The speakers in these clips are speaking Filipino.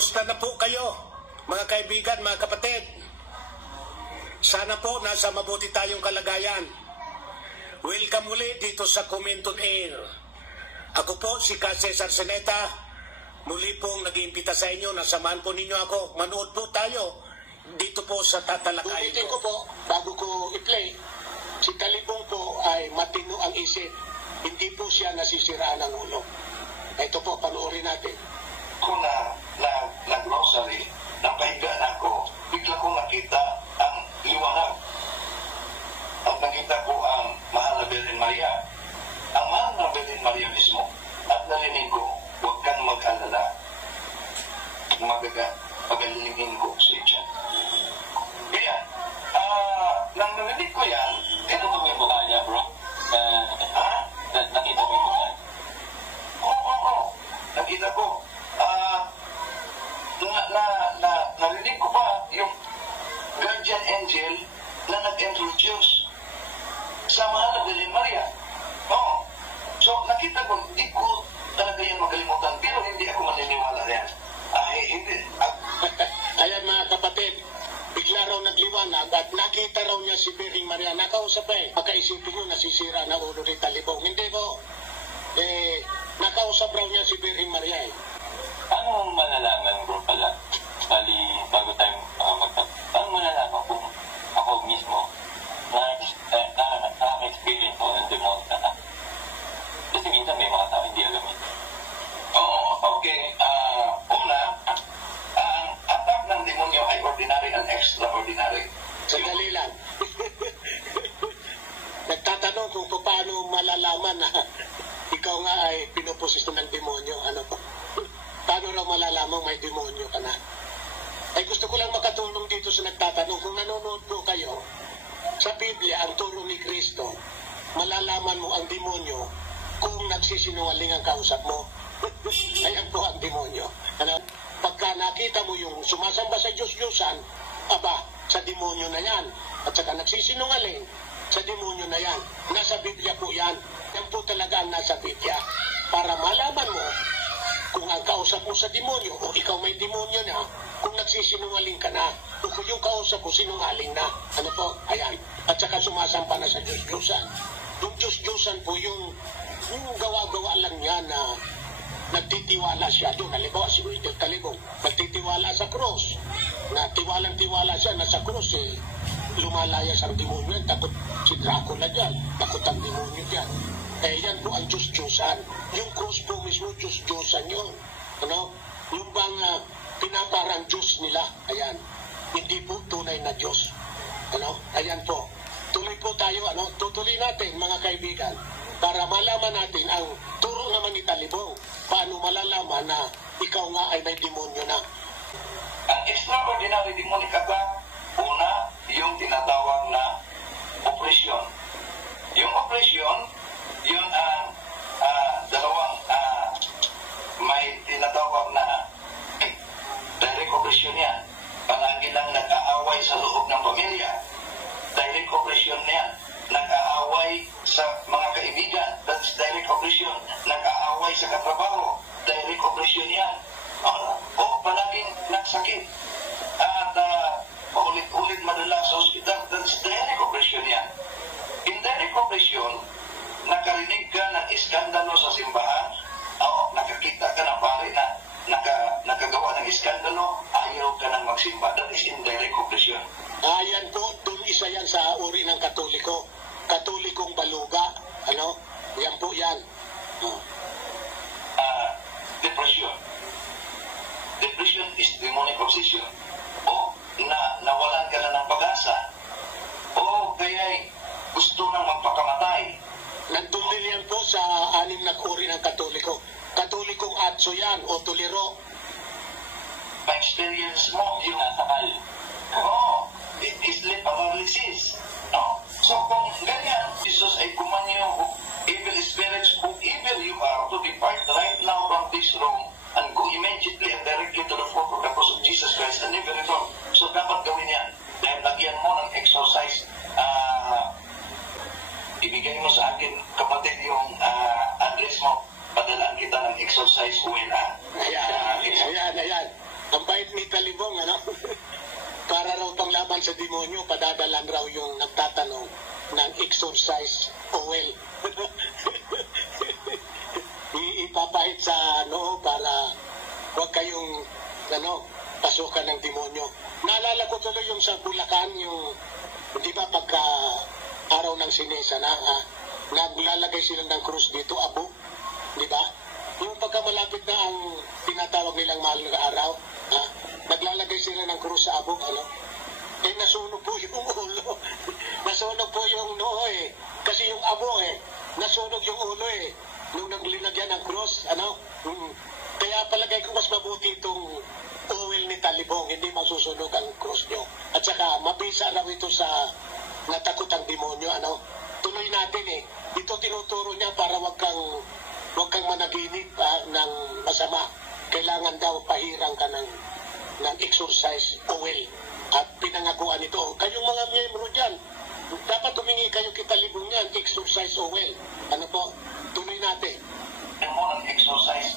Kumusta na po kayo, mga kaibigan, mga kapatid? Sana po nasa mabuti tayong kalagayan. Welcome ulit dito sa Comment on Air. Ako po si Cesar Seneta. Muli pong nag-iimbita sa inyo na samahan po ninyo ako. Manood po tayo dito po sa tatalakayin Ulitin ko po, bago ko i-play, si Talibong po ay matino ang isip. Hindi po siya nasisiraan ng ulo. Ito po, panoorin natin. Kung nag-grocery, napahiga na ako, bigla ko nakita ang liwanag. At nakita ko ang mahal na Birhen Maria. Ang mahal na Birhen Maria mismo. At narinig ko, huwag kang mag-alala. Pagalilingin ko si Echan. Kaya, nang narinig ko yan, Ito mo yung mukha niya, bro? Nakita mo yung mukha? Oo. Nakita ko. Narinig ko pa yung guardian angel na nag-introduce sa mahal na Birhen Maria. Oo. So, nakita ko, hindi ko talaga yan makalimutan, pero hindi ako maniniwala yan. Hindi. Ayan mga kapatid, bigla raw nagliwanag at nakita raw niya si Birhen Maria. Nakausap eh. Pagkaisipin nyo, nasisira na ulo ni Talibong. Hindi po. Nakausap raw niya si Birhen Maria eh. Paano malalaman, bro, pala? Bali, bago tayo paano malalaman kung ako mismo na-experience ko ng demon na? Kasi minsan may mga tao hindi alam ito. Okay. Una, ang attack ng demonyo ay ordinary and extraordinary. Sandali lang. Nagtatanong kung paano malalaman na ikaw nga ay pinuposisyon ng demonyo. Ano po? Paano raw malalamang may demonyo ka na? Ay gusto ko lang makatulong dito sa nagtatanong. Kung nanonood po kayo, sa Biblia, ang turo ni Kristo, malalaman mo ang demonyo kung nagsisinungaling ang kausap mo. Ayan po ang demonyo. Ano? Pagka nakita mo yung sumasamba sa Diyos-Diyosan, aba, sa demonyo na yan. At saka nagsisinungaling, sa demonyo na yan. Nasa Biblia po yan. Yan po talaga ang nasa Biblia. Para malaman mo kung ang kausap mo sa demonyo o ikaw may demonyo na, kung nagsisinungaling ka na, o kung yung kausap mo sinungaling na. Ano po? Ayan. At saka sumasampa na sa Diyos-Diyosan. Yung Diyos-Diyosan po yung gawa-gawa lang niya na nagtitiwala siya doon. Halimbawa, si Wilder Talibong, nagtitiwala sa cross. Na tiwalang-tiwala siya na sa cross lumalayas ang demonyo. Takot si Dracula dyan. Takot ang demonyo dyan. Yan po ang Diyos-Diyosan. Yung cross po mismo, Diyos-Diyosan yun. Ano? Yung bang pinaparang Diyos nila. Ayan. Hindi po tunay na Diyos. Ano? Ayan po. Tuloy po tayo. Ano? Tutuloy natin, mga kaibigan, para malaman natin ang turo naman ni Talibong. Paano malalaman na ikaw nga ay may demonyo na? Ang extraordinary demonic attack, una, yung tinatawag na opresyon. Yung opresyon, yun ang dalawang may tinatawag na direct opresyon yan. Palagi lang nag-aaway sa loob ng pamilya. Direct opresyon yan. Nag-aaway sa mga kaibigan. That's direct opresyon. Nag-aaway sa katrabaho. Direct opresyon yan. O palaging nagsakit. At paulit-ulit madala sa hospital. That's direct opresyon yan. Indirect opresyon, nakarinig ka ng iskandalo sa simbahan, nakakita ka ng pare na nakagawa ng iskandalo, ayaw ka nang magsimba. That is indirect opresyon. Ayan po, dun isa yan sa uri ng Katoliko. Katolikong baluga. Ano? Yan po yan. Depression. Depression is demonic obsession. O nawalan ka na ng pag-asa. O kaya gusto nang magpakamatay. Nandun din yan po sa 6 na uri ng Katoliko. Katolikong atso yan o tuliro. Ma-experience mo yung natakal. Sleep paralysis. No? So kung ganyan, Jesus ay kumanyo, evil spirits, whoever you are, to depart right now from this room and go immediately and directly to the foot of the cross of Jesus Christ and never return. So dapat gawin yan. Dahil lagyan mo ng exercise. Ibigay mo sa akin, kapatid, yung address mo. Padalaan kita ng exercise uwi na. Ayan. demonyo, padadalan raw yung nagtatanong ng exorcise oil. Ipapahit sa para huwag kayong pasukan ng demonyo. Naalala ko tuloy yung sa Bulacan, yung di ba pagka araw ng Sinesa naglalagay sila ng krus dito, abo, di ba? Yung pagka malapit na ang tinatawag nilang mahal na araw, naglalagay sila ng krus sa abo, nasunog po yung ulo. Nasunog po yung noo kasi yung abo nasunog yung ulo nung naglinagyan ng krus, Kaya palagay ko mas mabuti itong oil ni Talibong, hindi masusunog ang krus nyo. At saka mabisa raw ito sa natakot ang demonyo, Tuloy natin Ito tinuturo niya para wag kang managinip ng masama. Kailangan daw pahirang ka ng exorcise oil. At pinangakuan ito. Kayong mga miyembro dyan, dapat humingi kayo kay Talibong yan, exorcise oil. Tuloy natin. Ang mo ng exercise,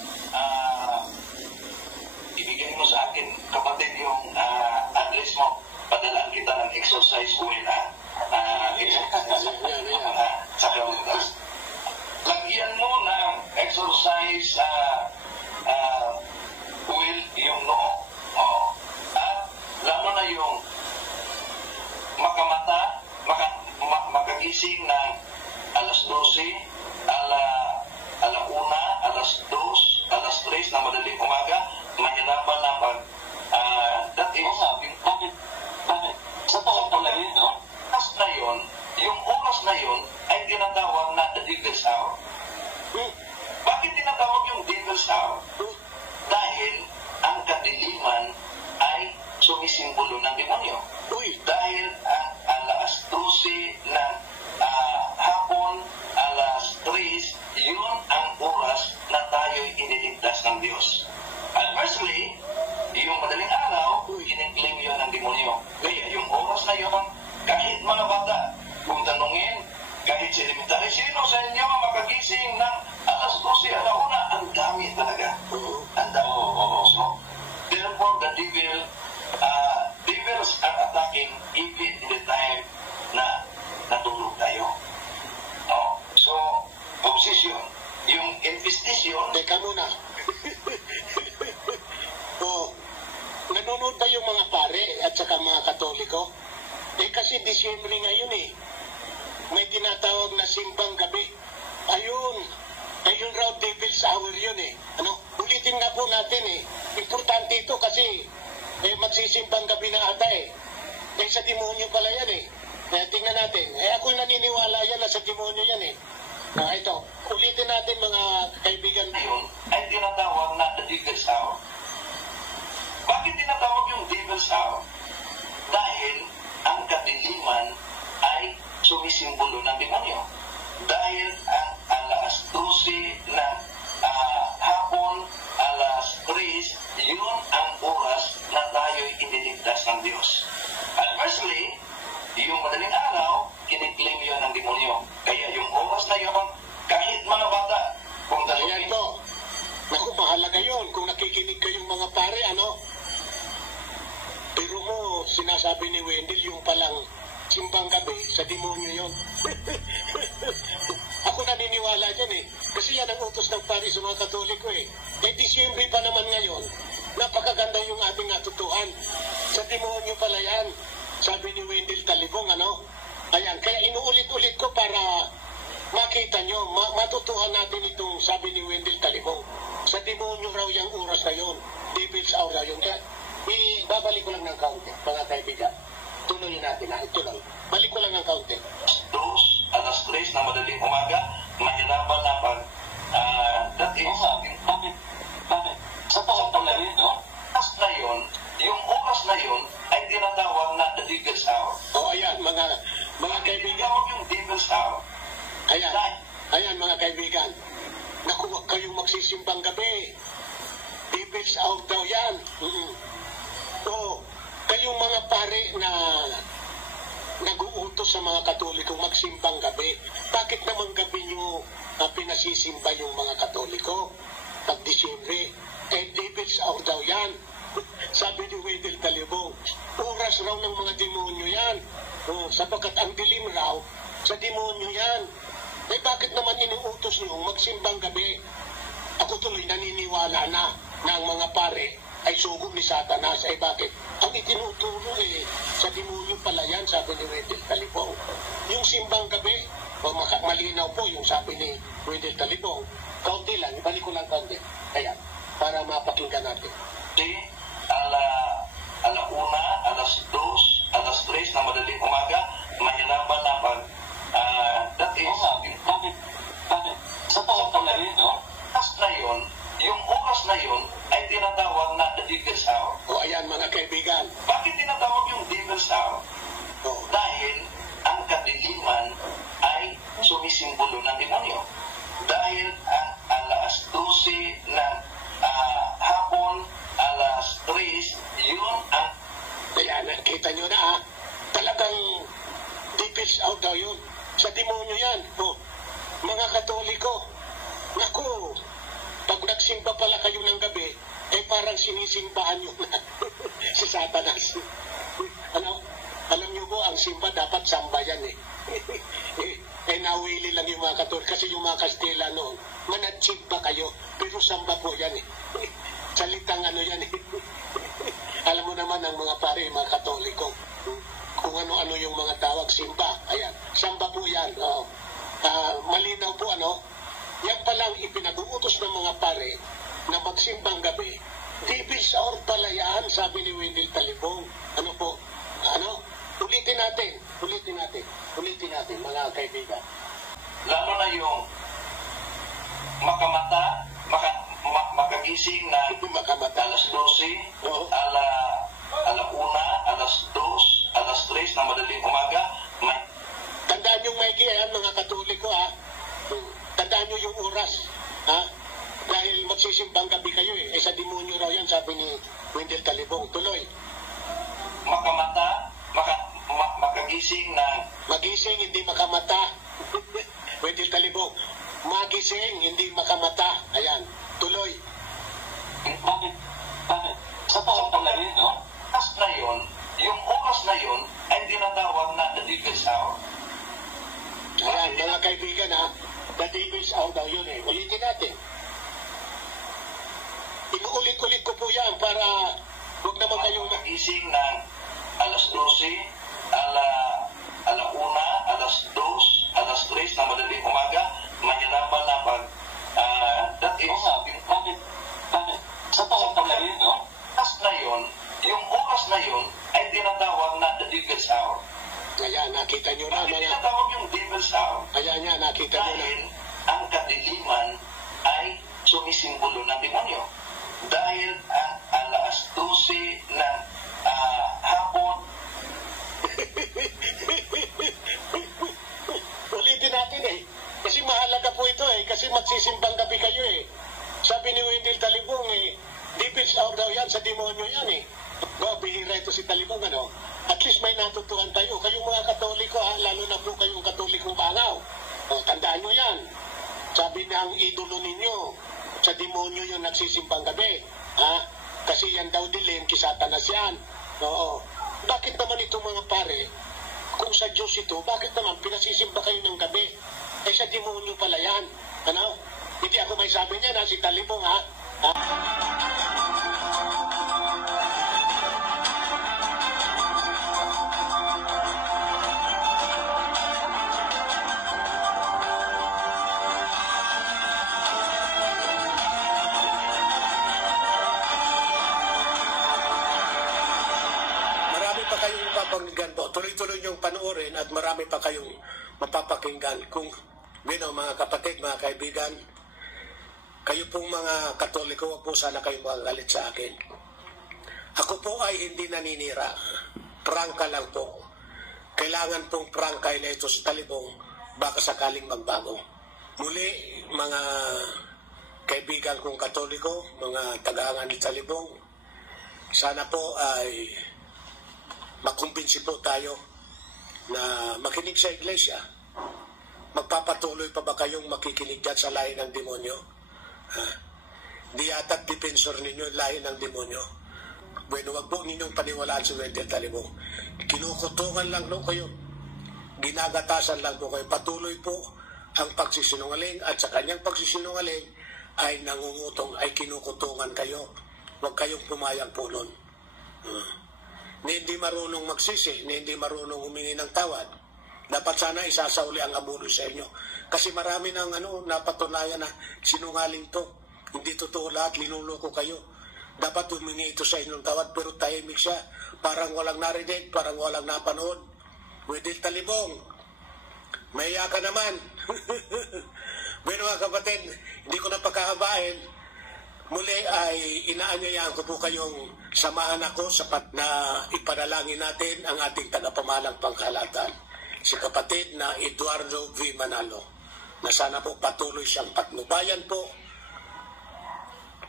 ibigay mo sa akin, kapatid, yung address mo. Padalaan kita ng exercise oil, sa kalutas. Lagyan mo ng exercise oil yung noo. At lalo na yung makamata, makagising ng alas 12, alauna, alas 2, alas 3 na madaling umaga, mahirapan na that is, bakit? Sa pala yun, yung oras na yun ay tinatawag na the devil's hour. Bakit tinatawag yung devil's hour? Dahil ang kadiliman ay sumisimbolo ng demonyo. Dahil ang alas 12 ng hapon, alas 3, yun ang oras na tayo'y iniligtas ng Diyos. Adversely, yung madaling araw, kiniklaim yun ng demonyo. Kaya yung oras na yun, kahit mga bata, kung tanungin, kahit sa elementary, sino sa inyo ang makagising ng alas 12, alauna? Ang dami talaga. Ang dami. So, therefore, the devils are attacking even in the time na natulog tayo. So, obsession. Yung infestation. Teka muna. Nanonood ba yung mga pare at saka mga Katoliko? Kasi Disyembre ngayon may tinatawag na simbang gabi. Ayun raw devil's hour yun Ulitin nga po natin Importante ito kasi magsisimbang gabi na ata sa demonyo pala yan Kaya tingnan natin. Ako'y naniniwala yan na sa demonyo yan ito, ulitin natin mga kaibigan. Ngayon ay tinatawag na the devil's hour. Bakit tinatawag yung devil's hour? Dahil ang kadiliman ay sumisimbolo ng demonyo. Dahil ang alas 12 ng hapon, alas 3, yun ang oras na tayo'y iniligtas ng Diyos. Adversely, yung madaling araw, kiniklaim yun ng demonyo. Kaya yung oras na yun, kahit mga bata, kung Ayan po. Naku, mahalaga yun. Kung nakikinig kayong mga pare, pero mo, sinasabi ni Wendell, yung palang simbang gabi, sa demonyo yun. Ako naniniwala dyan Kasi yan ang utos ng pare sa mga Katoliko Disyembre pa naman ngayon, napakaganda yung ating natutuhan. Sa demonyo pala yan. Sabi ni Wendell Talibong, Ayan, kaya inuulit-ulit ko para makita nyo, matutuhan natin itong sabi ni Wendell Talibong. Sa demonyo raw yung oras na yun. Devil's hour raw yun. Kaya, babalik ko lang ng kaunti, mga kaibigan. Tuloy natin ituloy. Balik ko lang ng kaunti. Alas 3 na madaling umaga, mahirapan na that is, bakit? Sa pala yun, oras na yun, yung oras na yun, ay tinatawag na the devil's hour. Ayan, mga kaibigan. Tinatawag yung devil's hour. Ayan, mga kaibigan. Naku, huwag kayong magsisimbang gabi. Devil's hour daw yan. Kayong mga pare na nag-uutos sa mga Katoliko magsimbang gabi, bakit naman gabi nyo pinasisimba yung mga Katoliko? Pag Disyembre, devil's hour daw yan. Sabi ni Wendell Talibong, oras raw ng mga demonyo yan. Sapagkat ang dilim raw, sa demonyo yan. Eh bakit naman inuutos nyo magsimbang gabi? Ako tuloy naniniwala na ang mga pare ay sugo ni Satanas. Eh bakit? Ang itinuturo sa demonyo pala yan, sabi ni Wendell Talibong. Yung simbang gabi, malinaw po yung sabi ni Wendell Talibong. Kaunti lang, ibalik ko lang kaunti. Ayan, para mapakinggan natin. Alauna, alas 2, alas 3 na madaling umaga, mahirapan na pag that is, bakit? Sa taon pala rin, no? na yun, yung oras na yun ay tinatawag na the devil's hour. O ayan mga kaibigan. Bakit tinatawag yung devil's hour? Dahil ang kadiliman ay sumisimbolo ng demonyo. Dahil ang alas 12 ng hapon, alas 3, yun ang... Ayan, kita nyo na talagang devil's out daw yun. Sa demonyo yan. Mga Katoliko, naku, pag nagsimba pala kayo ng gabi, parang sinisimbahan nyo na si Satanas. Alam nyo po, ang simba dapat samba yan nawili lang yung mga Katoliko. Kasi yung mga Kastila noon, manatsimba kayo, pero samba po yan Salitang yan Alam mo naman ang mga pare, mga Katoliko, kung ano-ano yung mga tawag, simba. Ayan, samba po yan. Malinaw po yan palang ipinag-uutos ng mga pare na magsimbang gabi. Devil's hour pala yan, sabi ni Wendell Talibong. Ulitin natin, mga kaibigan. Lalo na yung makagising na alas 12, alauna, alas 2, alas 3 na madaling umaga. Tandaan nyo, Mikey, mga Katoliko, tandaan nyo yung oras, dahil magsisimbang gabi kayo sa demonyo raw yan, sabi ni Wendell Talibong. Tuloy. Makagising na... Magising, hindi makamata. Wendell Talibong. Magising, hindi makamata. Ayan, tuloy. Bakit? Sa taon pala rin, no? Na yun, yung oras na yun ay tinatawag na the devil's hour. Ayan, mga kaibigan, the devil's hour daw yun Ulitin natin. Inuulit-ulit ko po yan para huwag naman kayong magising ng alas 12, alauna, alas 2, alas 3 na madaling umaga, mahirapan na pag that is... Bakit? Sa taon pala rin, no? Na yun, yung oras na yun ay tinatawag na the devil's hour. Ayan, nakita nyo na. Bakit tinatawag yung devil's hour? Ayan, nakita nyo na. Dahil ang kadiliman ay sumisimbolo ng demonyo. Dahil ang alas 12 ng hapon. Ulitin natin kasi mahalaga po ito kasi magsisimbang gabi kayo Sabi ni Wendell Talibong devil's hour daw yan, sa demonyo yan bihira ito si Talibong At least may natutuhan tayo. Kayong mga Katoliko lalo na po kayong Katolikong bangaw. Tandaan nyo yan. Sabi na ang idolo ninyo, sa demonyo yung nagsisimbang gabi. Kasi yan daw dilim, Satanas yan. Oo. Bakit naman ito mga pare, kung sa Diyos ito, bakit naman pinasisimba kayo ng gabi? Sa demonyo pala yan. Hindi ako may sabi niya si Talibong mapapakinggan po. Tuloy-tuloy niyong panoorin at marami pa kayong mapapakinggan. Kung, mga kapatid, mga kaibigan, kayo pong mga Katoliko, wag po sana kayong magagalit sa akin. Ako po ay hindi naninira. Prangka lang po. Kailangan pong prangkay na ito sa Talibong baka sakaling magbago. Muli, mga kaibigan kong Katoliko, mga taga-angan ni Talibong, sana po ay makumbinsi po tayo na makinig sa iglesia. Magpapatuloy pa ba kayong makikinig dyan sa lahi ng demonyo? Di yata't dipensor ninyo lahi ng demonyo. Bueno, wag po ninyong paniwalaan si Wendell Talibong. Kinukutungan lang no kayo. Ginagatasan lang po kayo. Patuloy po ang pagsisinungaling at sa kanyang pagsisinungaling ay nangungutong, ay kinukutungan kayo. Huwag kayong pumayag po nun. Ni hindi marunong magsisi, ni hindi marunong humingi ng tawad. Dapat sana isasauli ang abulo sa inyo. Kasi marami nang napatunayan na sinungaling to. Hindi totoo lahat, linuloko kayo. Dapat humingi ito sa inyong tawad, pero tahimik siya. Parang walang narinig, parang walang napanood. Wendell Talibong, maya ka naman. Bueno mga kapatid, hindi ko na pagkahabain. Muli ay inaanyayahan ko po kayong samahan ako sapat na ipanalangin natin ang ating tagapamahalang pangkalahatan, si kapatid na Eduardo V. Manalo, na sana po patuloy siyang patnubayan po,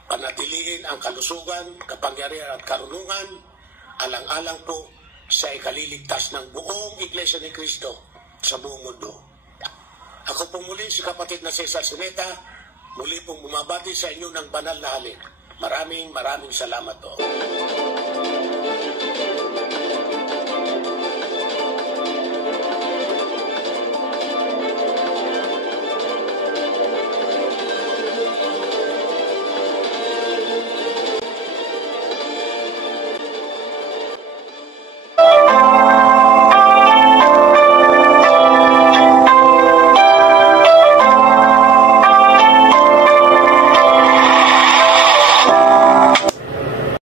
panatiliin ang kalusugan, kapangyarihan at karunungan, alang-alang po sa ikaliligtas ng buong Iglesia ni Cristo sa buong mundo. Ako po muli si kapatid na Cesar Sineta, muli pong bumabati sa inyo ng banal na halik. Maraming salamat po.